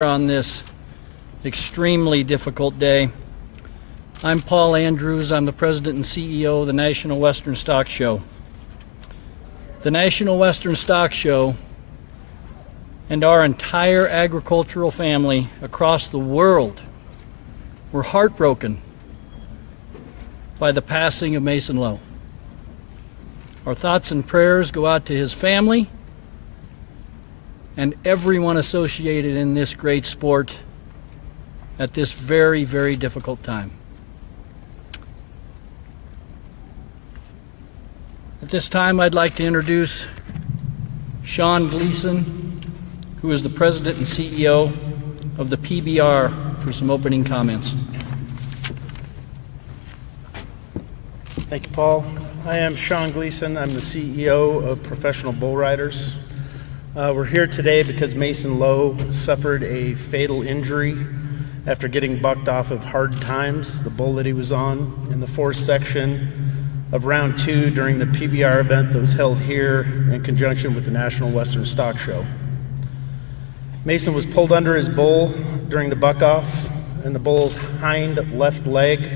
on this extremely difficult day. I'm Paul Andrews. I'm the president and CEO of the National Western Stock Show. The National Western Stock Show and our entire agricultural family across the world were heartbroken by the passing of Mason Lowe. Our thoughts and prayers go out to his family and everyone associated in this great sport at this very, very difficult time. At this time, I'd like to introduce Sean Gleason, who is the president and CEO of the PBR, for some opening comments. Thank you, Paul. I am Sean Gleason. I'm the CEO of Professional Bull Riders. We're here today because Mason Lowe suffered a fatal injury after getting bucked off of Hard Times, the bull that he was on, in the fourth section of round 2 during the PBR event that was held here in conjunction with the National Western Stock Show. Mason was pulled under his bull during the buck-off, and the bull's hind left leg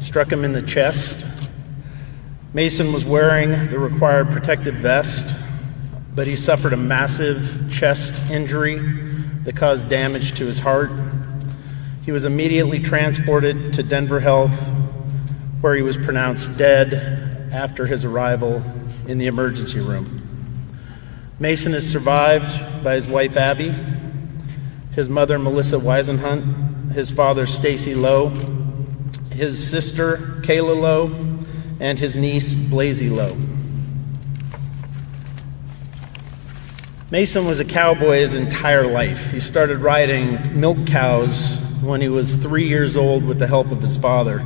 struck him in the chest. Mason was wearing the required protective vest, but he suffered a massive chest injury that caused damage to his heart. He was immediately transported to Denver Health, where he was pronounced dead after his arrival in the emergency room. Mason is survived by his wife Abby, his mother Melissa Weisenhunt, his father Stacy Lowe, his sister Kayla Lowe, and his niece Blazy Lowe. Mason was a cowboy his entire life. He started riding milk cows when he was 3 years old with the help of his father.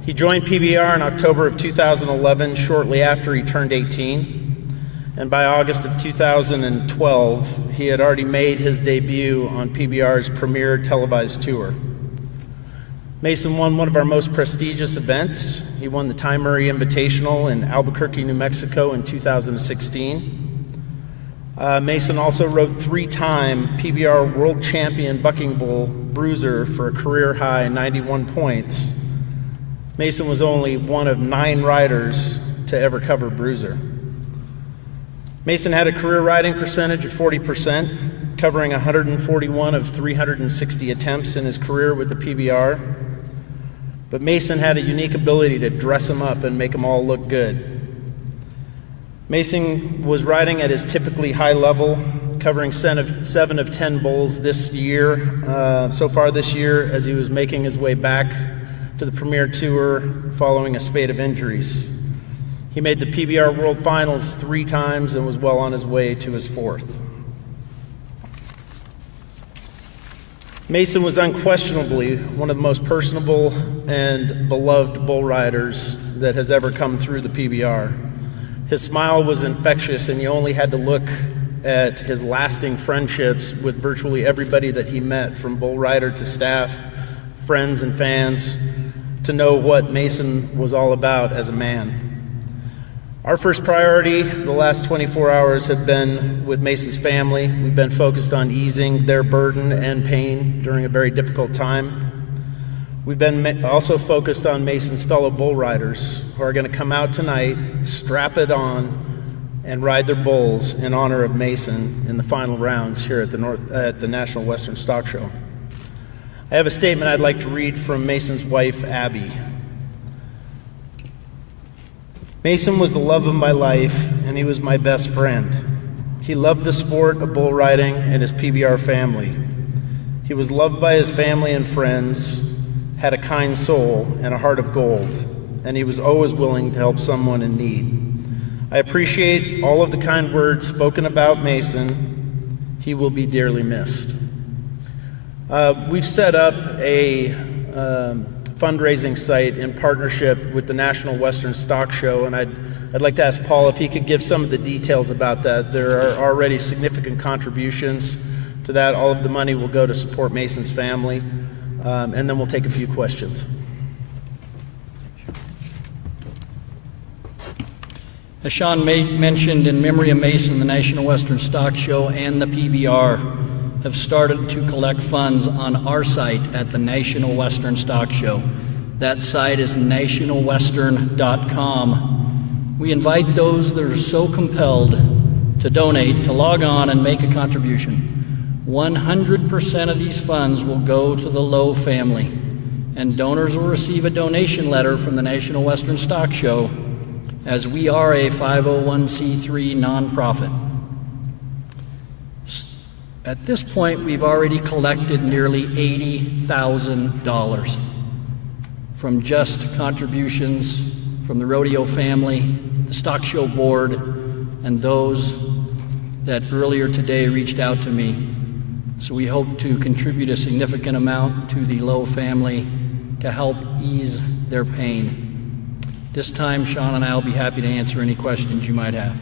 He joined PBR in October of 2011, shortly after he turned 18. And by August of 2012, he had already made his debut on PBR's premier televised tour. Mason won one of our most prestigious events. He won the Ty Murray Invitational in Albuquerque, New Mexico in 2016. Mason also rode 3-time PBR World Champion Bucking Bull Bruiser for a career-high 91 points. Mason was only one of 9 riders to ever cover Bruiser. Mason had a career riding percentage of 40%, covering 141 of 360 attempts in his career with the PBR. But Mason had a unique ability to dress them up and make them all look good. Mason was riding at his typically high level, covering 7 of 10 bulls this year, so far this year, as he was making his way back to the Premier Tour following a spate of injuries. He made the PBR World Finals 3 times and was well on his way to his 4th. Mason was unquestionably one of the most personable and beloved bull riders that has ever come through the PBR. His smile was infectious, and you only had to look at his lasting friendships with virtually everybody that he met, from bull rider to staff, friends and fans, to know what Mason was all about as a man. Our first priority the last 24 hours have been with Mason's family. We've been focused on easing their burden and pain during a very difficult time. We've been also focused on Mason's fellow bull riders who are going to come out tonight, strap it on, and ride their bulls in honor of Mason in the final rounds here at the National Western Stock Show. I have a statement I'd like to read from Mason's wife, Abby. Mason was the love of my life, and he was my best friend. He loved the sport of bull riding and his PBR family. He was loved by his family and friends, had a kind soul and a heart of gold, and he was always willing to help someone in need. I appreciate all of the kind words spoken about Mason. He will be dearly missed. We've set up a fundraising site in partnership with the National Western Stock Show, and I'd like to ask Paul if he could give some of the details about that. There are already significant contributions to that. All of the money will go to support Mason's family. And then we'll take a few questions. As Sean mentioned, in memory of Mason, the National Western Stock Show and the PBR have started to collect funds on our site at the National Western Stock Show. That site is nationalwestern.com. We invite those that are so compelled to donate to log on and make a contribution. 100% of these funds will go to the Lowe family, and donors will receive a donation letter from the National Western Stock Show, as we are a 501c3 nonprofit. At this point, we've already collected nearly $80,000 from just contributions from the rodeo family, the stock show board, and those that earlier today reached out to me. So we hope to contribute a significant amount to the Lowe family to help ease their pain. This time, Sean and I will be happy to answer any questions you might have.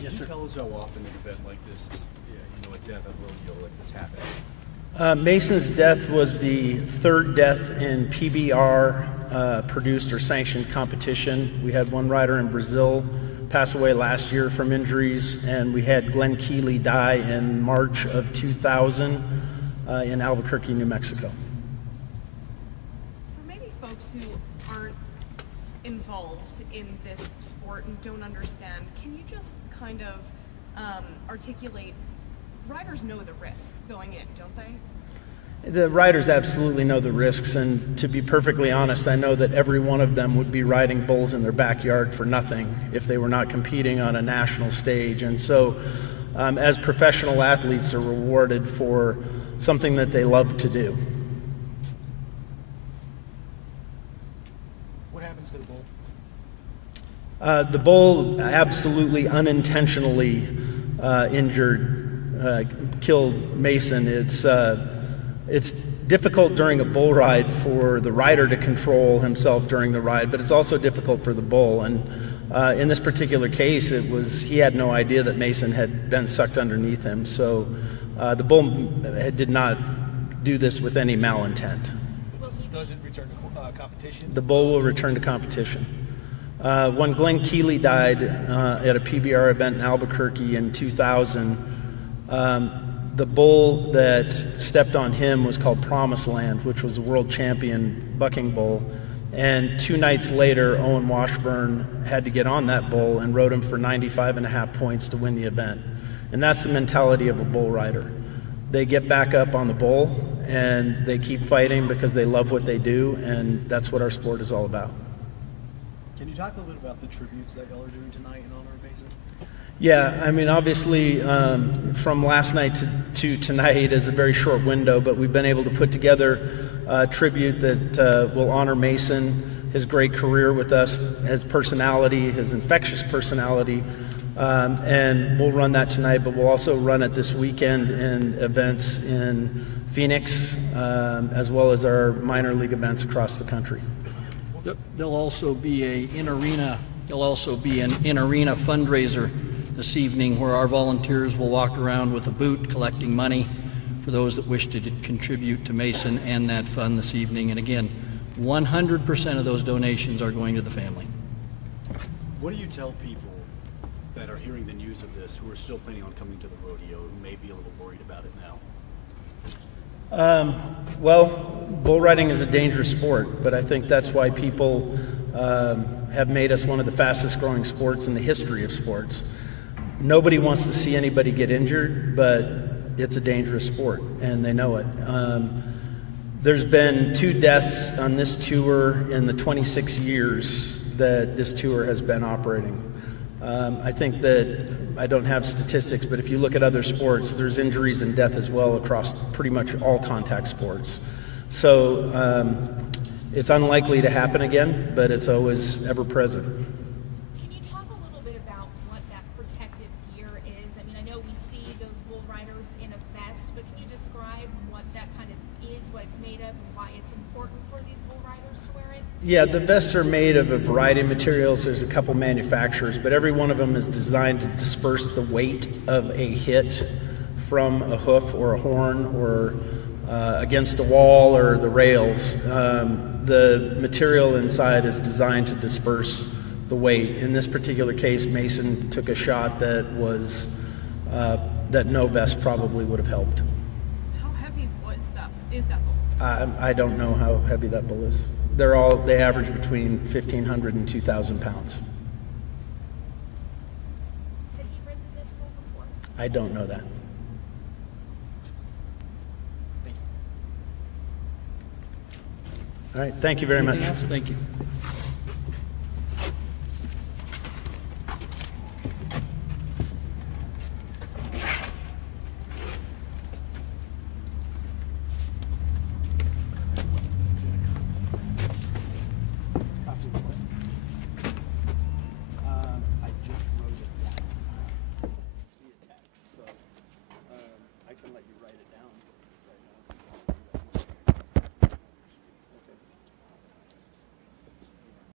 Yes, sir. Tell us how often an event like this, a death at rodeo like this happens. Mason's death was the third death in PBR produced or sanctioned competition. We had one rider in Brazil pass away last year from injuries, and we had Glenn Keeley die in March of 2000 in Albuquerque, New Mexico. For maybe folks who aren't involved in this sport and don't understand, can you just kind of articulate, riders know the risks going in, don't they? The riders absolutely know the risks, and to be perfectly honest, I know that every one of them would be riding bulls in their backyard for nothing if they were not competing on a national stage. And so, as professional athletes are rewarded for something that they love to do. What happens to the bull? The bull absolutely unintentionally killed Mason. It's difficult during a bull ride for the rider to control himself during the ride, but it's also difficult for the bull. And in this particular case, he had no idea that Mason had been sucked underneath him. So the bull did not do this with any malintent. Does it return to competition? The bull will return to competition. When Glenn Keeley died at a PBR event in Albuquerque in 2000, the bull that stepped on him was called Promised Land, which was a world champion bucking bull. And 2 nights later, Owen Washburn had to get on that bull and rode him for 95.5 points to win the event. And that's the mentality of a bull rider. They get back up on the bull and they keep fighting because they love what they do, and that's what our sport is all about. Can you talk a little bit about the tributes that y'all are doing tonight in honor of Mason? Yeah, I mean, obviously, from last night to tonight is a very short window, but we've been able to put together a tribute that will honor Mason, his great career with us, his personality, his infectious personality, and we'll run that tonight, but we'll also run it this weekend in events in Phoenix, as well as our minor league events across the country. There'll also be an in-arena fundraiser this evening where our volunteers will walk around with a boot collecting money for those that wish to contribute to Mason and that fund this evening. And again, 100% of those donations are going to the family. What do you tell people that are hearing the news of this, who are still planning on coming to the rodeo, who may be a little worried about it now? Well, bull riding is a dangerous sport, but I think that's why people have made us one of the fastest growing sports in the history of sports. Nobody wants to see anybody get injured, but it's a dangerous sport, and they know it. There's been 2 deaths on this tour in the 26 years that this tour has been operating. I think that, I don't have statistics, but if you look at other sports, there's injuries and death as well across pretty much all contact sports. So it's unlikely to happen again, but it's always ever present. Can you talk a little bit about what that protective gear is? I mean, I know we see those bull riders in a vest, but can you describe what that kind of is, what it's made of, and why it's important for these bull riders to wear it? Yeah, the vests are made of a variety of materials. There's a couple manufacturers, but every one of them is designed to disperse the weight of a hit from a hoof or a horn or against a wall or the rails. The material inside is designed to disperse the weight. In this particular case, Mason took a shot that was that no vest probably would have helped. How heavy is that bull? I don't know how heavy that bull is. They average between 1,500 and 2,000 pounds. Had he ridden this bull before? I don't know that. All right, thank you very much. Anything else? Thank you.